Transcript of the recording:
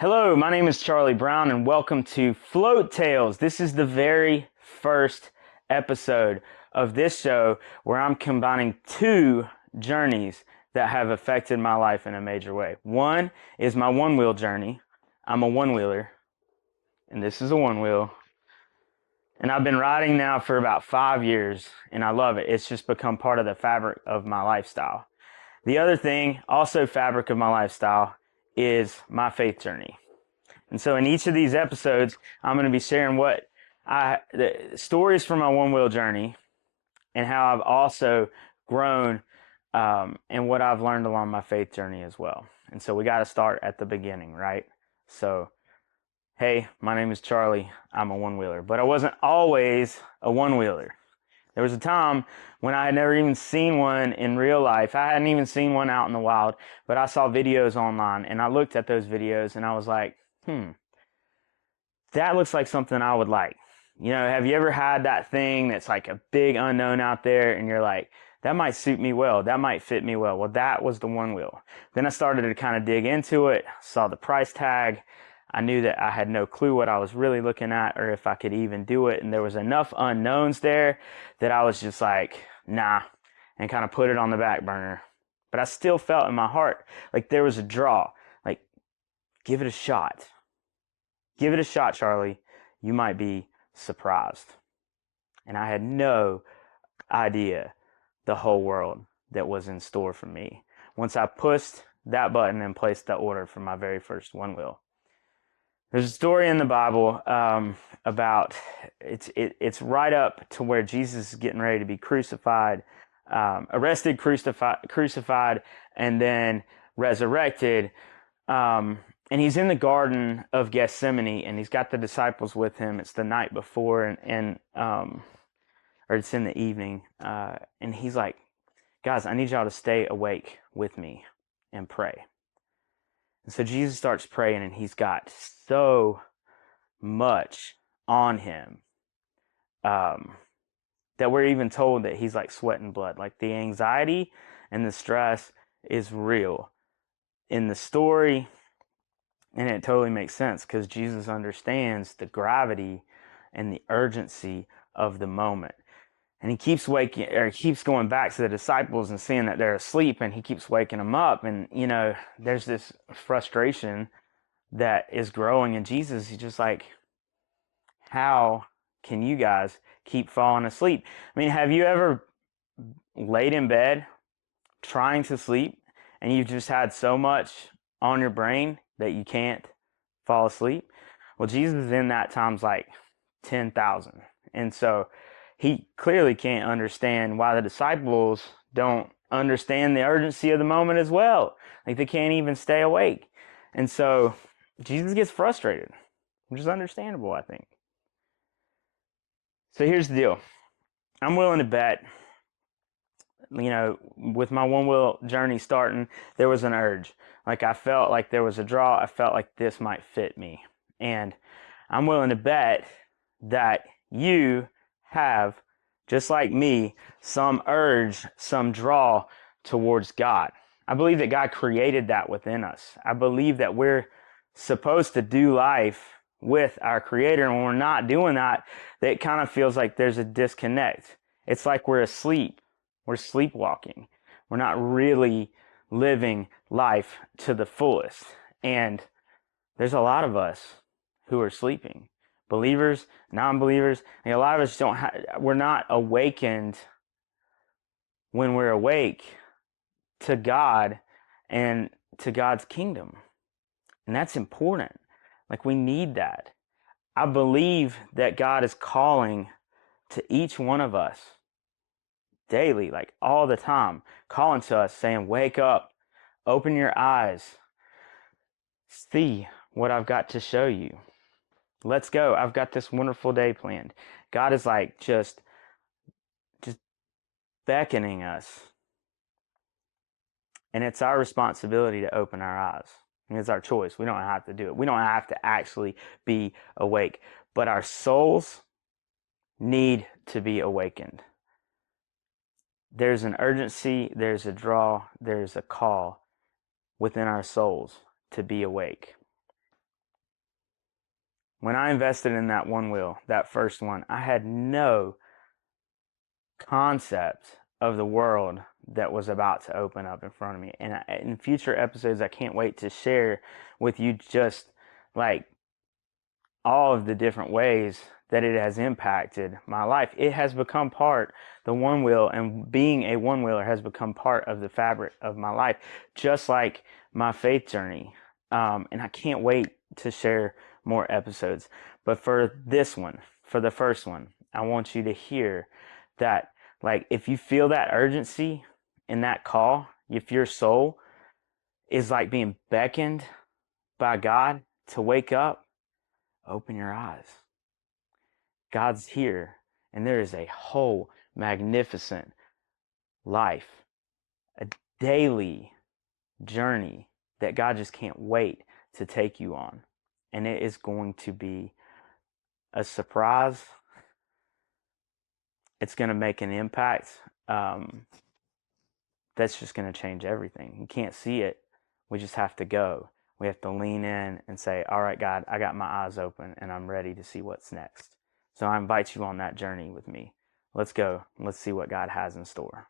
Hello, my name is Charlie Brown, and welcome to Float Tales. This is the very first episode of this show where I'm combining two journeys that have affected my life in a major way. One is my one wheel journey. I'm a one wheeler, and this is a one wheel. And I've been riding now for about 5 years, and I love it. It's just become part of the fabric of my lifestyle. The other thing, also fabric of my lifestyle, is my faith journey. And so in each of these episodes, I'm going to be sharing the stories from my one wheel journey and how I've also grown and what I've learned along my faith journey as well. And so we got to start at the beginning, right? So, hey, my name is Charlie. I'm a one wheeler, but I wasn't always a one wheeler. There was a time when I had never even seen one in real life. I hadn't even seen one out in the wild, but I saw videos online and I looked at those videos and I was like, that looks like something I would like. You know, have you ever had that thing that's like a big unknown out there and you're like, that might suit me well, that might fit me well? Well, that was the one wheel. Then I started to kind of dig into it, saw the price tag. I knew that I had no clue what I was really looking at or if I could even do it. And there was enough unknowns there that I was just like, nah, and kind of put it on the back burner. But I still felt in my heart like there was a draw, like, give it a shot. Give it a shot, Charlie. You might be surprised. And I had no idea the whole world that was in store for me once I pushed that button and placed the order for my very first one wheel. There's a story in the Bible about it's right up to where Jesus is getting ready to be crucified, arrested, crucified, and then resurrected. And he's in the Garden of Gethsemane, and he's got the disciples with him. It's the night before, or it's in the evening, and he's like, "Guys, I need y'all to stay awake with me and pray." And so Jesus starts praying, and he's got so much on him um, that we're even told that he's like sweating blood. Like the anxiety and the stress is real in the story. And it totally makes sense because Jesus understands the gravity and the urgency of the moment. And he keeps waking, or he keeps going back to the disciples and seeing that they're asleep, and he keeps waking them up. And, you know, there's this frustration that is growing in Jesus. He's just like, how can you guys keep falling asleep? I mean, have you ever laid in bed trying to sleep and you've just had so much on your brain that you can't fall asleep? Well, Jesus is in that times like 10,000. And so he clearly can't understand why the disciples don't understand the urgency of the moment as well. Like they can't even stay awake. And so Jesus gets frustrated, which is understandable, I think. So here's the deal. I'm willing to bet, you know, with my one wheel journey starting, there was an urge. Like I felt like there was a draw. I felt like this might fit me. And I'm willing to bet that you have, just like me, some urge, some draw towards God. I believe that God created that within us. I believe that we're supposed to do life with our Creator. And when we're not doing that, it kind of feels like there's a disconnect. It's like we're asleep. We're sleepwalking. We're not really living life to the fullest. And there's a lot of us who are sleeping. Believers, non-believers. A lot of us we're not awakened when we're awake to God and to God's kingdom. And that's important. Like we need that. I believe that God is calling to each one of us daily, like all the time, calling to us saying, wake up, open your eyes, see what I've got to show you. Let's go. I've got this wonderful day planned. God is like just beckoning us. And it's our responsibility to open our eyes. And it's our choice. We don't have to do it. We don't have to actually be awake. But our souls need to be awakened. There's an urgency, there's a draw, there's a call within our souls to be awake. When I invested in that one wheel, that first one, I had no concept of the world that was about to open up in front of me. And in future episodes, I can't wait to share with you just like all of the different ways that it has impacted my life. It has become part, the one wheel and being a one wheeler has become part of the fabric of my life, just like my faith journey. And I can't wait to share more episodes. But for this one, for the first one, I want you to hear that, like, if you feel that urgency in that call, if your soul is like being beckoned by God to wake up, open your eyes. God's here, and there is a whole magnificent life, a daily journey that God just can't wait to take you on. And it is going to be a surprise. It's going to make an impact. That's just going to change everything. You can't see it. We just have to go. We have to lean in and say, all right, God, I got my eyes open and I'm ready to see what's next. So I invite you on that journey with me. Let's go. Let's see what God has in store.